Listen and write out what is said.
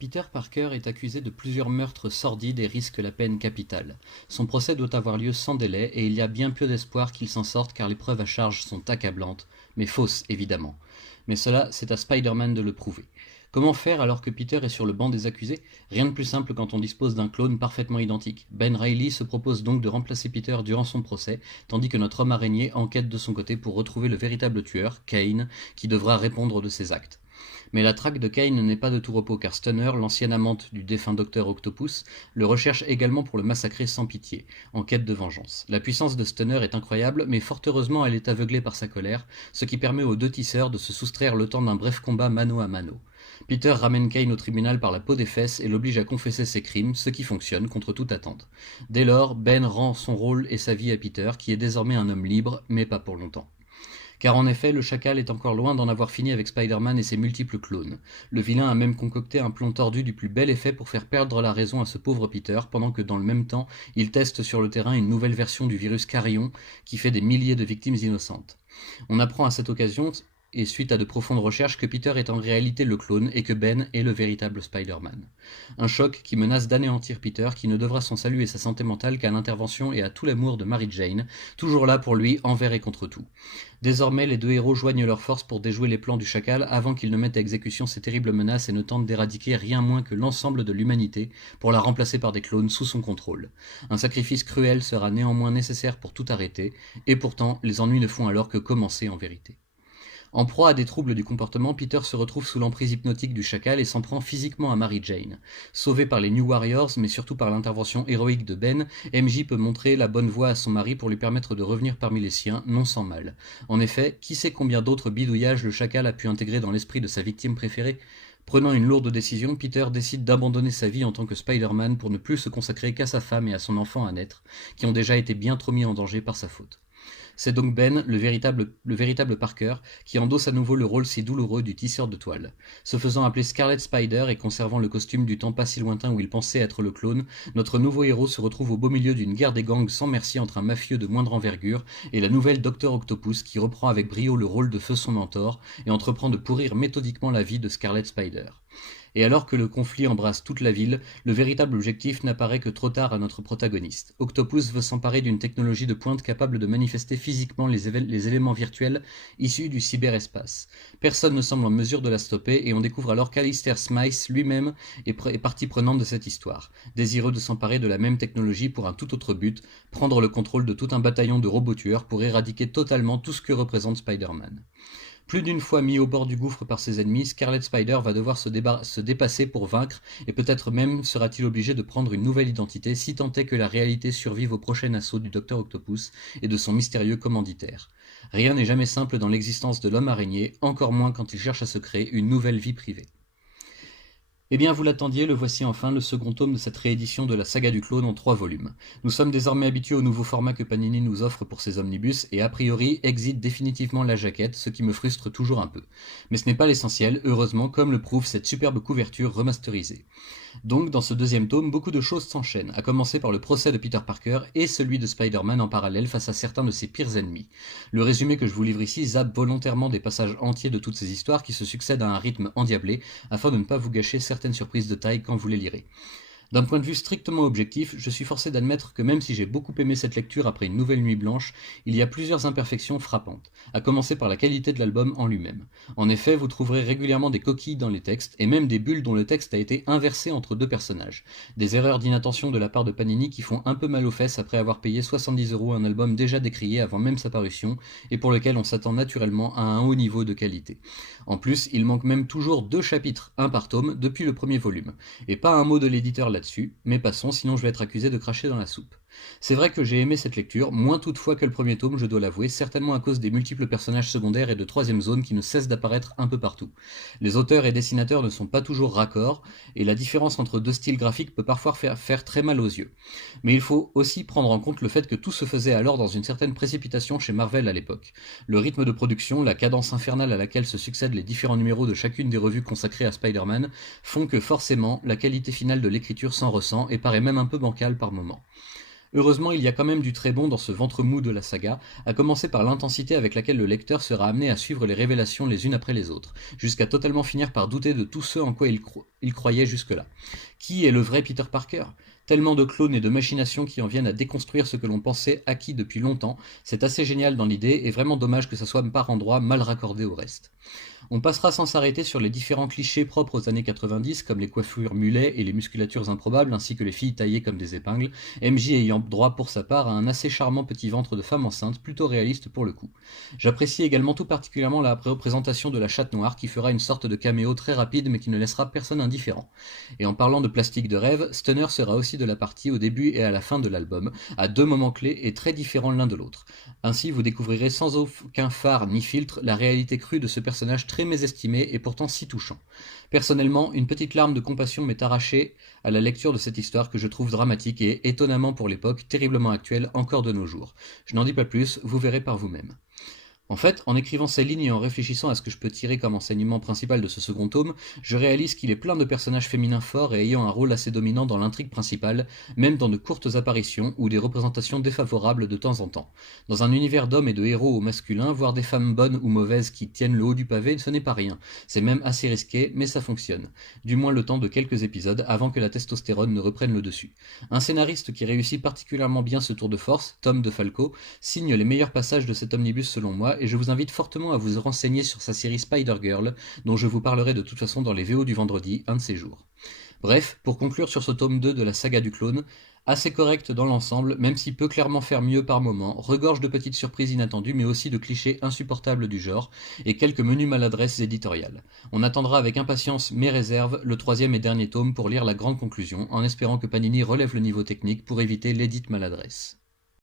Peter Parker est accusé de plusieurs meurtres sordides et risque la peine capitale. Son procès doit avoir lieu sans délai et il y a bien peu d'espoir qu'il s'en sorte car les preuves à charge sont accablantes, mais fausses évidemment. Mais cela, c'est à Spider-Man de le prouver. Comment faire alors que Peter est sur le banc des accusés? Rien de plus simple quand on dispose d'un clone parfaitement identique. Ben Reilly se propose donc de remplacer Peter durant son procès, tandis que notre homme araignée enquête de son côté pour retrouver le véritable tueur, Kane, qui devra répondre de ses actes. Mais la traque de Kane n'est pas de tout repos car Stunner, l'ancienne amante du défunt Docteur Octopus, le recherche également pour le massacrer sans pitié, en quête de vengeance. La puissance de Stunner est incroyable, mais fort heureusement elle est aveuglée par sa colère, ce qui permet aux deux tisseurs de se soustraire le temps d'un bref combat mano à mano. Peter ramène Kane au tribunal par la peau des fesses et l'oblige à confesser ses crimes, ce qui fonctionne contre toute attente. Dès lors, Ben rend son rôle et sa vie à Peter, qui est désormais un homme libre, mais pas pour longtemps. Car en effet, le chacal est encore loin d'en avoir fini avec Spider-Man et ses multiples clones. Le vilain a même concocté un plan tordu du plus bel effet pour faire perdre la raison à ce pauvre Peter, pendant que dans le même temps, il teste sur le terrain une nouvelle version du virus Carrion qui fait des milliers de victimes innocentes. On apprend à cette occasion, et suite à de profondes recherches, que Peter est en réalité le clone et que Ben est le véritable Spider-Man. Un choc qui menace d'anéantir Peter, qui ne devra son salut et sa santé mentale qu'à l'intervention et à tout l'amour de Mary Jane, toujours là pour lui envers et contre tout. Désormais, les deux héros joignent leurs forces pour déjouer les plans du chacal avant qu'il ne mette à exécution ces terribles menaces et ne tente d'éradiquer rien moins que l'ensemble de l'humanité pour la remplacer par des clones sous son contrôle. Un sacrifice cruel sera néanmoins nécessaire pour tout arrêter, et pourtant, les ennuis ne font alors que commencer en vérité. En proie à des troubles du comportement, Peter se retrouve sous l'emprise hypnotique du chacal et s'en prend physiquement à Mary Jane. Sauvé par les New Warriors, mais surtout par l'intervention héroïque de Ben, MJ peut montrer la bonne voie à son mari pour lui permettre de revenir parmi les siens, non sans mal. En effet, qui sait combien d'autres bidouillages le chacal a pu intégrer dans l'esprit de sa victime préférée? Prenant une lourde décision, Peter décide d'abandonner sa vie en tant que Spider-Man pour ne plus se consacrer qu'à sa femme et à son enfant à naître, qui ont déjà été bien trop mis en danger par sa faute. C'est donc Ben, le véritable Parker, qui endosse à nouveau le rôle si douloureux du tisseur de toile. Se faisant appeler Scarlet Spider et conservant le costume du temps pas si lointain où il pensait être le clone, notre nouveau héros se retrouve au beau milieu d'une guerre des gangs sans merci entre un mafieux de moindre envergure et la nouvelle Docteur Octopus qui reprend avec brio le rôle de feu son mentor et entreprend de pourrir méthodiquement la vie de Scarlet Spider. Et alors que le conflit embrasse toute la ville, le véritable objectif n'apparaît que trop tard à notre protagoniste. Octopus veut s'emparer d'une technologie de pointe capable de manifester physiquement les éléments virtuels issus du cyberespace. Personne ne semble en mesure de la stopper et on découvre alors qu'Alistair Smythe lui-même est partie prenante de cette histoire, désireux de s'emparer de la même technologie pour un tout autre but, prendre le contrôle de tout un bataillon de robots tueurs pour éradiquer totalement tout ce que représente Spider-Man. Plus d'une fois mis au bord du gouffre par ses ennemis, Scarlet Spider va devoir se dépasser pour vaincre et peut-être même sera-t-il obligé de prendre une nouvelle identité si tant est que la réalité survive au prochain assaut du Docteur Octopus et de son mystérieux commanditaire. Rien n'est jamais simple dans l'existence de l'homme araignée, encore moins quand il cherche à se créer une nouvelle vie privée. Eh bien, vous l'attendiez, le voici enfin, le second tome de cette réédition de la saga du clone en 3 volumes. Nous sommes désormais habitués au nouveau format que Panini nous offre pour ses omnibus, et a priori, exit définitivement la jaquette, ce qui me frustre toujours un peu. Mais ce n'est pas l'essentiel, heureusement, comme le prouve cette superbe couverture remasterisée. Donc, dans ce deuxième tome, beaucoup de choses s'enchaînent, à commencer par le procès de Peter Parker et celui de Spider-Man en parallèle face à certains de ses pires ennemis. Le résumé que je vous livre ici zappe volontairement des passages entiers de toutes ces histoires qui se succèdent à un rythme endiablé, afin de ne pas vous gâcher certaines surprises de taille quand vous les lirez. D'un point de vue strictement objectif, je suis forcé d'admettre que même si j'ai beaucoup aimé cette lecture après une nouvelle nuit blanche, il y a plusieurs imperfections frappantes, à commencer par la qualité de l'album en lui-même. En effet, vous trouverez régulièrement des coquilles dans les textes, et même des bulles dont le texte a été inversé entre deux personnages. Des erreurs d'inattention de la part de Panini qui font un peu mal aux fesses après avoir payé 70€ un album déjà décrié avant même sa parution, et pour lequel on s'attend naturellement à un haut niveau de qualité. En plus, il manque même toujours 2 chapitres, un par tome, depuis le premier volume. Et pas un mot de l'éditeur là-dessus, mais passons, sinon je vais être accusé de cracher dans la soupe. C'est vrai que j'ai aimé cette lecture, moins toutefois que le premier tome, je dois l'avouer, certainement à cause des multiples personnages secondaires et de troisième zone qui ne cessent d'apparaître un peu partout. Les auteurs et dessinateurs ne sont pas toujours raccords, et la différence entre deux styles graphiques peut parfois faire très mal aux yeux. Mais il faut aussi prendre en compte le fait que tout se faisait alors dans une certaine précipitation chez Marvel à l'époque. Le rythme de production, la cadence infernale à laquelle se succèdent les différents numéros de chacune des revues consacrées à Spider-Man, font que forcément, la qualité finale de l'écriture s'en ressent et paraît même un peu bancale par moments. Heureusement, il y a quand même du très bon dans ce ventre mou de la saga, à commencer par l'intensité avec laquelle le lecteur sera amené à suivre les révélations les unes après les autres, jusqu'à totalement finir par douter de tout ce en quoi il croyait jusque-là. Qui est le vrai Peter Parker? Tellement de clones et de machinations qui en viennent à déconstruire ce que l'on pensait acquis depuis longtemps, c'est assez génial dans l'idée et vraiment dommage que ça soit par endroits mal raccordé au reste. On passera sans s'arrêter sur les différents clichés propres aux années 90, comme les coiffures mulets et les musculatures improbables, ainsi que les filles taillées comme des épingles, MJ ayant droit pour sa part à un assez charmant petit ventre de femme enceinte, plutôt réaliste pour le coup. J'apprécie également tout particulièrement la représentation de la chatte noire, qui fera une sorte de caméo très rapide mais qui ne laissera personne indifférent. Et en parlant de plastique de rêve, Stunner sera aussi de la partie au début et à la fin de l'album, à deux moments clés et très différents l'un de l'autre. Ainsi, vous découvrirez sans aucun phare ni filtre la réalité crue de ce personnage très mésestimé et pourtant si touchant. Personnellement, une petite larme de compassion m'est arrachée à la lecture de cette histoire que je trouve dramatique et, étonnamment pour l'époque, terriblement actuelle encore de nos jours. Je n'en dis pas plus, vous verrez par vous-même. En fait, en écrivant ces lignes et en réfléchissant à ce que je peux tirer comme enseignement principal de ce second tome, je réalise qu'il est plein de personnages féminins forts et ayant un rôle assez dominant dans l'intrigue principale, même dans de courtes apparitions ou des représentations défavorables de temps en temps. Dans un univers d'hommes et de héros au masculin, voir des femmes bonnes ou mauvaises qui tiennent le haut du pavé, ce n'est pas rien. C'est même assez risqué, mais ça fonctionne. Du moins le temps de quelques épisodes avant que la testostérone ne reprenne le dessus. Un scénariste qui réussit particulièrement bien ce tour de force, Tom DeFalco, signe les meilleurs passages de cet omnibus selon moi, et je vous invite fortement à vous renseigner sur sa série Spider-Girl, dont je vous parlerai de toute façon dans les VO du vendredi, un de ces jours. Bref, pour conclure sur ce tome 2 de la saga du clone, assez correct dans l'ensemble, même s'il peut clairement faire mieux par moments, regorge de petites surprises inattendues, mais aussi de clichés insupportables du genre, et quelques menues maladresses éditoriales. On attendra avec impatience mais réserve le troisième et dernier tome pour lire la grande conclusion, en espérant que Panini relève le niveau technique pour éviter l'édite maladresse.